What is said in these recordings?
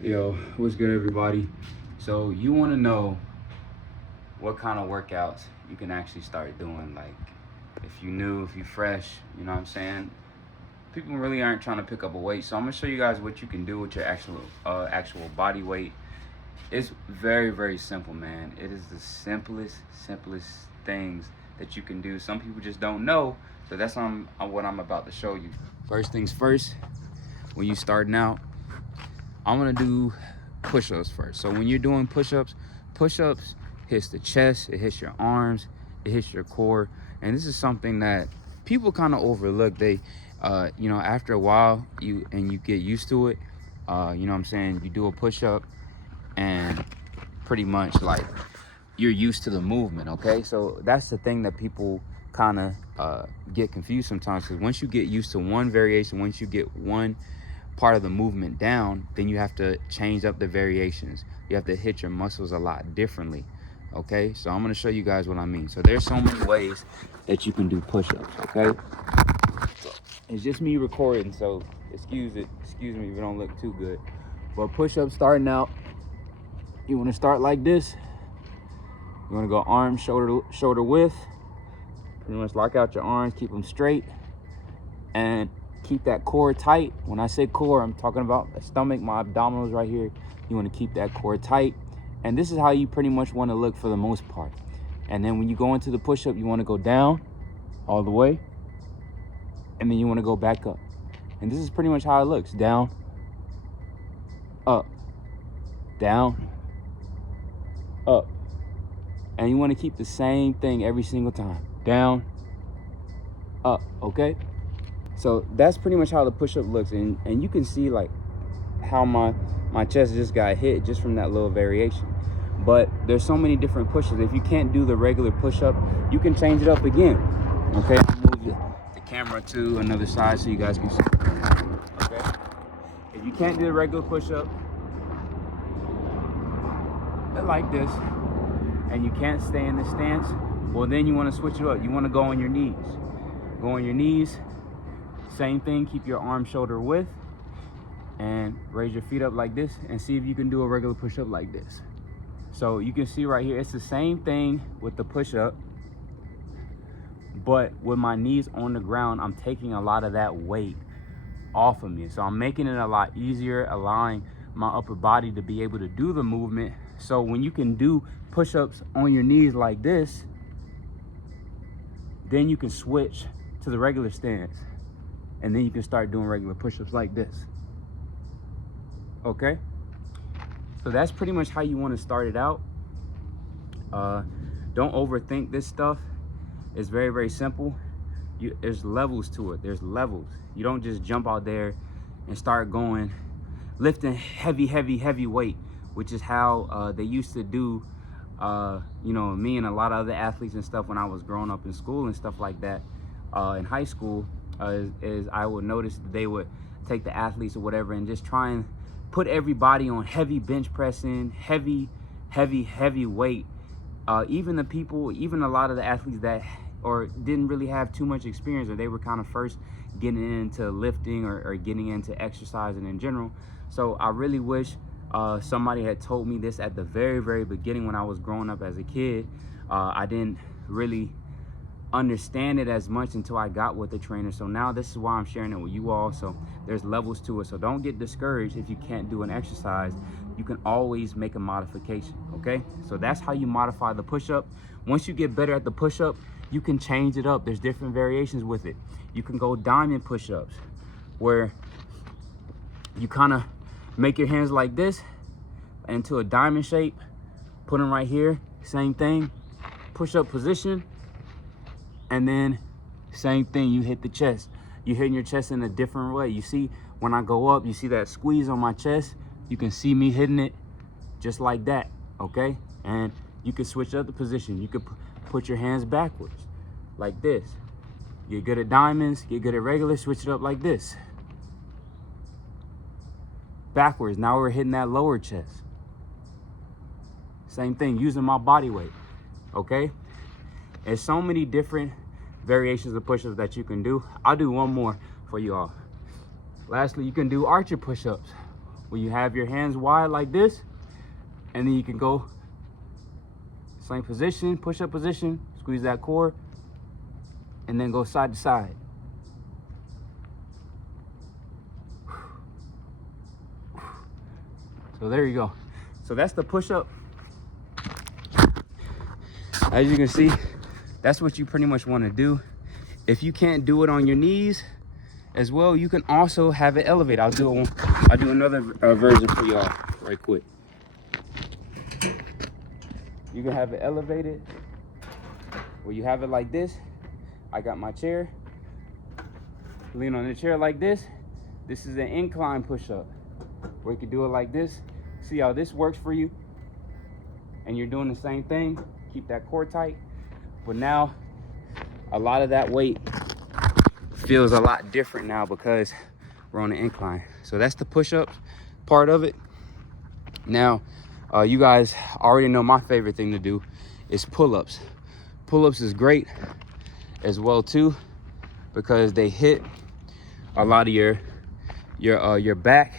Yo, what's good, everybody? So you want to know what kind of workouts you can actually start doing? Like, if you new, if you fresh, you know what I'm saying? People really aren't trying to pick up a weight, so I'm gonna show you guys what you can do with your actual body weight. It's very very simple, man. It is the simplest things that you can do. Some people just don't know, so that's what I'm about to show you. First things first, when you starting out, I'm gonna do push-ups first. So when you're doing push-ups hits the chest, it hits your arms, it hits your core, and this is something that people kind of overlook. They, after a while, you get used to it. You know what I'm saying? You do a push-up, and pretty much like you're used to the movement. Okay, so that's the thing that people kind of get confused sometimes. Because once you get used to one variation, once you get one part of the movement down, then you have to change up the variations. You have to hit your muscles a lot differently. Okay, so I'm going to show you guys what I mean. So there's so many ways that you can do push-ups. Okay, so it's just me recording, so excuse me if it don't look too good. But push-ups, starting out, you want to start like this. You want to go arm shoulder width. Pretty much lock out your arms, keep them straight, and keep that core tight. When I say core, I'm talking about the stomach, my abdominals right here. You want to keep that core tight. And this is how you pretty much want to look for the most part. And then when you go into the push-up, you want to go down all the way. And then you want to go back up. And this is pretty much how it looks. Down, up, down, up. And you want to keep the same thing every single time. Down, up, okay? So that's pretty much how the push-up looks, and you can see like how my chest just got hit just from that little variation. But there's so many different push-ups. If you can't do the regular push-up, you can change it up again. Okay, I'll move the camera to another side so you guys can see. Okay, if you can't do the regular push-up like this, and you can't stay in this stance, well then you want to switch it up. You want to go on your knees. Go on your knees. Same thing, keep your arm shoulder width and raise your feet up like this, and see if you can do a regular push-up like this. So you can see right here, it's the same thing with the push-up, but with my knees on the ground, I'm taking a lot of that weight off of me. So I'm making it a lot easier, allowing my upper body to be able to do the movement. So when you can do push-ups on your knees like this, then you can switch to the regular stance. And then you can start doing regular push-ups like this. Okay? So that's pretty much how you want to start it out. Don't overthink this stuff. It's very, very simple. There's levels to it. There's levels. You don't just jump out there and start going, lifting heavy weight, which is how they used to do, me and a lot of other athletes and stuff when I was growing up in school and stuff like that, in high school. Is I would notice that they would take the athletes or whatever and just try and put everybody on heavy bench pressing, heavy weight. Even a lot of the athletes that didn't really have too much experience, or they were kind of first getting into lifting or getting into exercising in general. So I really wish somebody had told me this at the very, very beginning when I was growing up as a kid. I didn't really understand it as much until I got with the trainer. So now this is why I'm sharing it with you all. So there's levels to it. So don't get discouraged if you can't do an exercise. You can always make a modification. Okay, so that's how you modify the push-up. Once you get better at the push-up, you can change it up. There's different variations with it. You can go diamond push-ups, where you kind of make your hands like this into a diamond shape, put them right here, same thing, push-up position. And then same thing, you hit the chest. You're hitting your chest in a different way. You see, when I go up, you see that squeeze on my chest. You can see me hitting it just like that, okay? And you can switch up the position. You could put your hands backwards like this. Get good at diamonds, get good at regular, switch it up like this. Backwards, now we're hitting that lower chest. Same thing, using my body weight, okay? There's so many different variations of push-ups that you can do. I'll do one more for you all. Lastly, you can do archer push-ups, where you have your hands wide like this, and then you can go same position, push-up position, squeeze that core, and then go side to side. So there you go. So that's the push-up. As you can see, that's what you pretty much want to do. If you can't do it on your knees as well, you can also have it elevate. I'll do another version for y'all right quick. You can have it elevated where you have it like this. I got my chair. Lean on the chair like this. This is an incline push-up where you can do it like this. See how this works for you? And you're doing the same thing. Keep that core tight. But now, a lot of that weight feels a lot different now because we're on the incline. So that's the push-up part of it. Now, you guys already know my favorite thing to do is pull-ups. Pull-ups is great as well too, because they hit a lot of your back,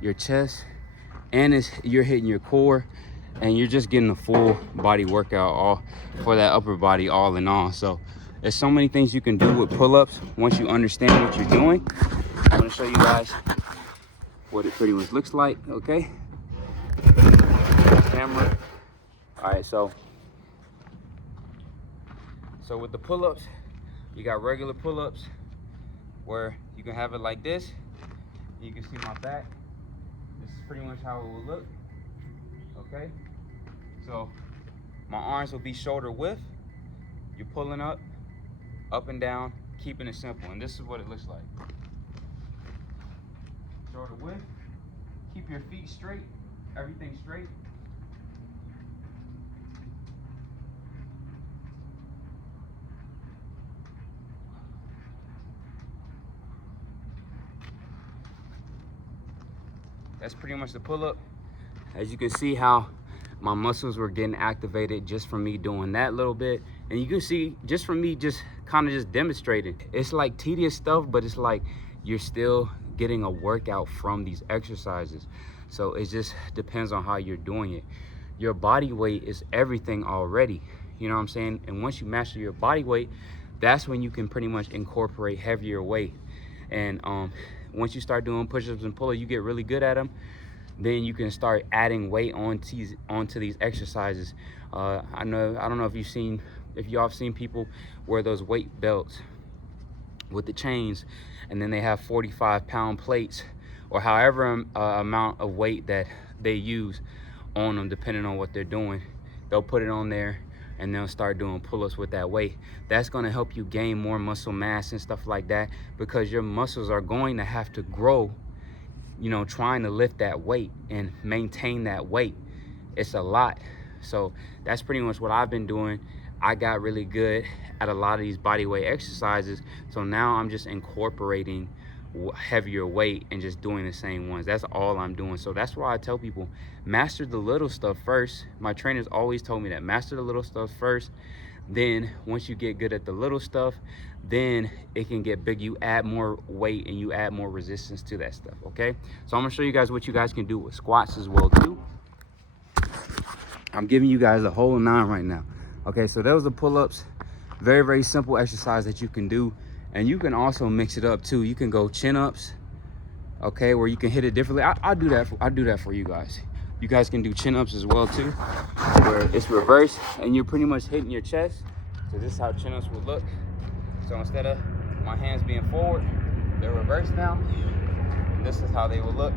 your chest, and you're hitting your core, and you're just getting a full body workout all for that upper body all in all. So there's so many things you can do with pull-ups once you understand what you're doing. I'm going to show you guys what it pretty much looks like. Okay, camera. All right, so with the pull-ups, you got regular pull-ups where you can have it like this. You can see my back. This is pretty much how it will look. Okay, so my arms will be shoulder width. You're pulling up and down, keeping it simple, and this is what it looks like. Shoulder width. Keep your feet straight, everything straight. That's pretty much the pull-up. As you can see how my muscles were getting activated just from me doing that little bit. And you can see just from me just kind of just demonstrating. It's like tedious stuff, but it's like you're still getting a workout from these exercises. So it just depends on how you're doing it. Your body weight is everything already. You know what I'm saying? And once you master your body weight, that's when you can pretty much incorporate heavier weight. And once you start doing push-ups and pull-ups, you get really good at them. Then you can start adding weight onto these exercises. I don't know if y'all have seen people wear those weight belts with the chains, and then they have 45-pound plates or however amount of weight that they use on them, depending on what they're doing. They'll put it on there and they'll start doing pull-ups with that weight. That's going to help you gain more muscle mass and stuff like that, because your muscles are going to have to grow, you know, trying to lift that weight and maintain that weight. It's a lot. So that's pretty much what I've been doing. I got really good at a lot of these body weight exercises, so now I'm just incorporating heavier weight and just doing the same ones. That's all I'm doing. So that's why I tell people, master the little stuff first. My trainers always told me that, master the little stuff first. Then once you get good at the little stuff, then it can get big. You add more weight and you add more resistance to that stuff. Okay, so I'm gonna show you guys what you guys can do with squats as well too. I'm giving you guys a whole 9 right now. Okay, so those are pull-ups. Very, very simple exercise that you can do. And you can also mix it up too. You can go chin-ups, okay, where you can hit it differently. I'll do that for you guys. You guys can do chin-ups as well too, where it's reversed and you're pretty much hitting your chest. So this is how chin-ups will look. So instead of my hands being forward, they're reversed now. And this is how they will look.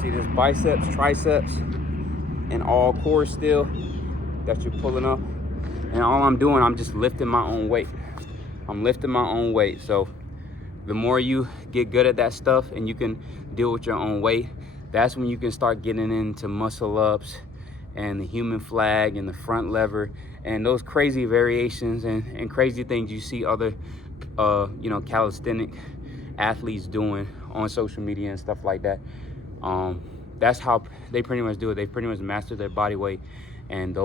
See this biceps, triceps, and all core still that you're pulling up. And all I'm doing, I'm just lifting my own weight. I'm lifting my own weight. So the more you get good at that stuff and you can deal with your own weight, that's when you can start getting into muscle ups and the human flag and the front lever and those crazy variations and crazy things you see other calisthenic athletes doing on social media and stuff like that. That's how they pretty much do it. They pretty much master their body weight and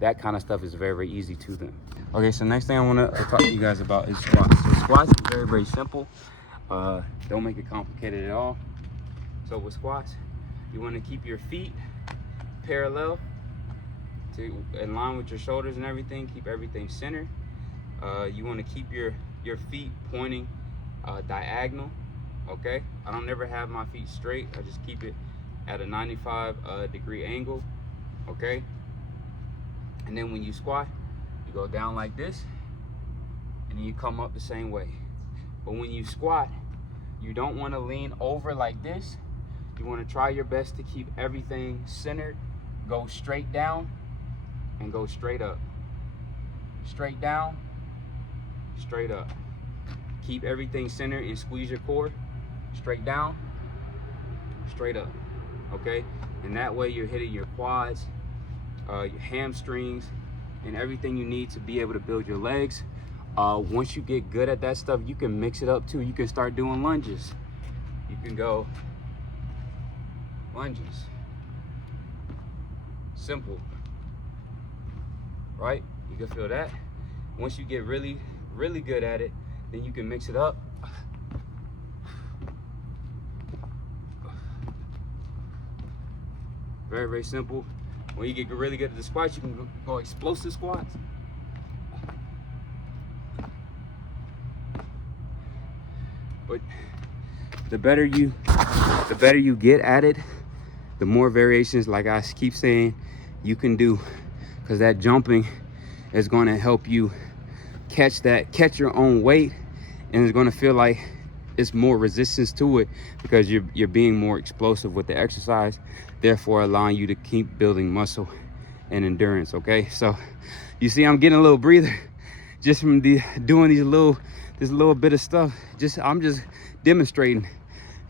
that kind of stuff is very, very easy to them. Okay, so next thing I want to talk to you guys about is squats. So squats is very, very simple. Don't make it complicated at all. So with squats, you want to keep your feet parallel in line with your shoulders and everything. Keep everything centered. You want to keep your feet pointing diagonal. Okay, I don't never have my feet straight. I just keep it at a 95 degree angle. Okay, and then when you squat, you go down like this, and then you come up the same way. But when you squat, you don't want to lean over like this. You want to try your best to keep everything centered. Go straight down and go straight up. Straight down, straight up. Keep everything centered and squeeze your core. Straight down, straight up. Okay, and that way you're hitting your quads, your hamstrings, and everything you need to be able to build your legs. Once you get good at that stuff, you can mix it up too. You can start doing lunges. You can go lunges. Simple, right? You can feel that. Once you get really, really good at it, then you can mix it up. Very, very simple. When you get really good at the squats, you can go explosive squats. But the better you get at it, the more variations, like I keep saying, you can do, because that jumping is going to help you catch your own weight, and it's going to feel like it's more resistance to it because you're being more explosive with the exercise, therefore allowing you to keep building muscle and endurance. Okay, so you see I'm getting a little breather just from doing this little bit of stuff. I'm just demonstrating,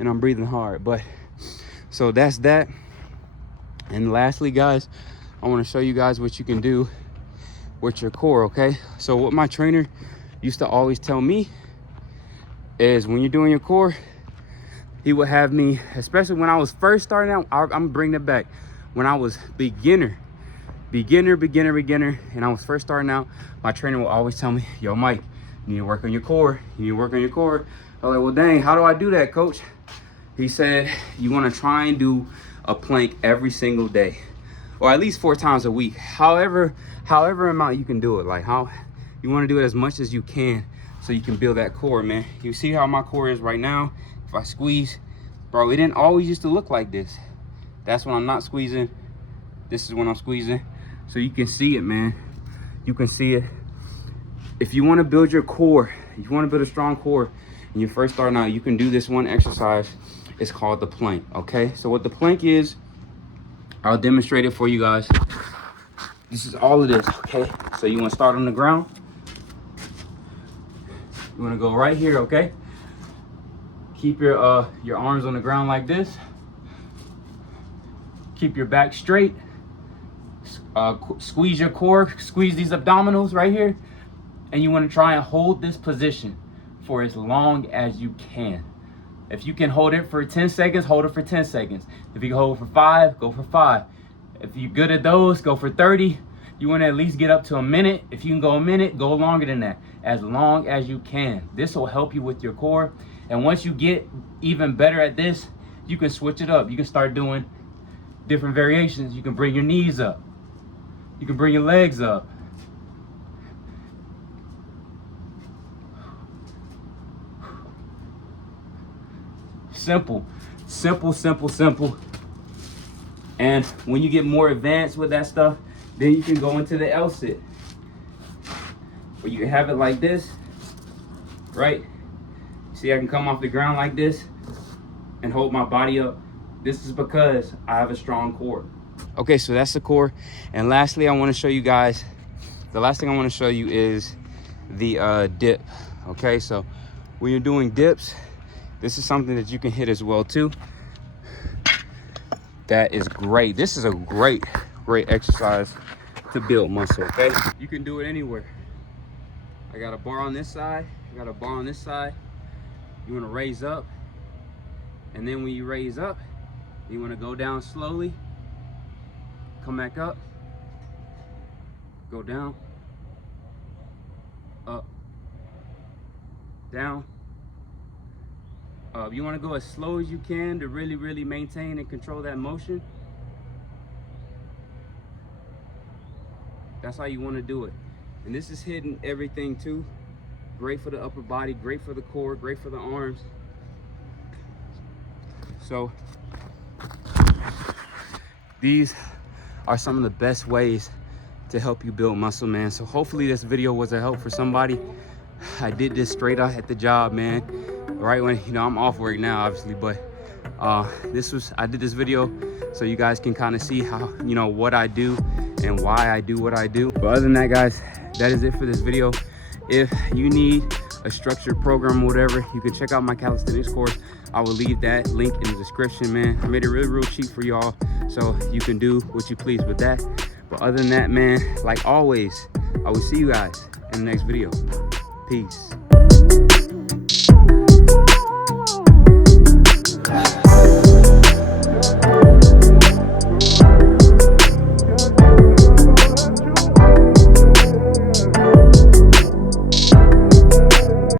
and I'm breathing hard. But so that's that. And lastly, guys, I want to show you guys what you can do with your core. Okay, so what my trainer used to always tell me is when you're doing your core, he would have me, especially when I was first starting out, I'm bringing it back. When I was beginner, and I was first starting out, my trainer would always tell me, yo, Mike, you need to work on your core. You need to work on your core. I was like, well, dang, how do I do that, coach? He said, you want to try and do a plank every single day, or at least 4 times a week. However amount you can do it. Like how you want to do it as much as you can, so you can build that core, man. You see how my core is right now? If I squeeze, bro, it didn't always used to look like this. That's when I'm not squeezing. This is when I'm squeezing. So you can see it, man. You can see it. If you want to build your core, if you want to build a strong core, and you're first starting out, you can do this one exercise. It's called the plank, okay? So what the plank is, I'll demonstrate it for you guys. This is all of this, okay? So you want to start on the ground. You want to go right here, okay? Keep your arms on the ground like this. Keep your back straight. Squeeze your core, squeeze these abdominals right here. And you want to try and hold this position for as long as you can. If you can hold it for 10 seconds, hold it for 10 seconds. If you can hold it for 5, go for 5. If you're good at those, go for 30. You want to at least get up to a minute. If you can go a minute, go longer than that. As long as you can. This will help you with your core. And once you get even better at this, you can switch it up. You can start doing different variations. You can bring your knees up. You can bring your legs up. Simple, simple, simple, simple. And when you get more advanced with that stuff, then you can go into the L sit, where you can have it like this, right? See, I can come off the ground like this and hold my body up. This is because I have a strong core. Okay, so that's the core. And lastly, I want to show you guys, the last thing I want to show you is the dip. Okay, so when you're doing dips, this is something that you can hit as well too. That is great. This is a great exercise to build muscle, okay? You can do it anywhere. I got a bar on this side, I got a bar on this side. You wanna raise up, and then when you raise up, you wanna go down slowly, come back up, Go down, up, down, up. You want to go as slow as you can to really maintain and control that motion. That's how you want to do it. And this is hitting everything too. Great for the upper body, great for the core, great for the arms. So these are some of the best ways to help you build muscle, man. So hopefully this video was a help for somebody. I did this straight out at the job, man. Right when, you know, I'm off work now, obviously, but I did this video so you guys can kind of see how, you know, what I do and why I do what I do. But other than that, guys, that is it for this video. If you need a structured program or whatever, you can check out my calisthenics course. I will leave that link in the description, man. I made it real cheap for y'all, so you can do what you please with that. But other than that, man, like always, I will see you guys in the next video. Peace.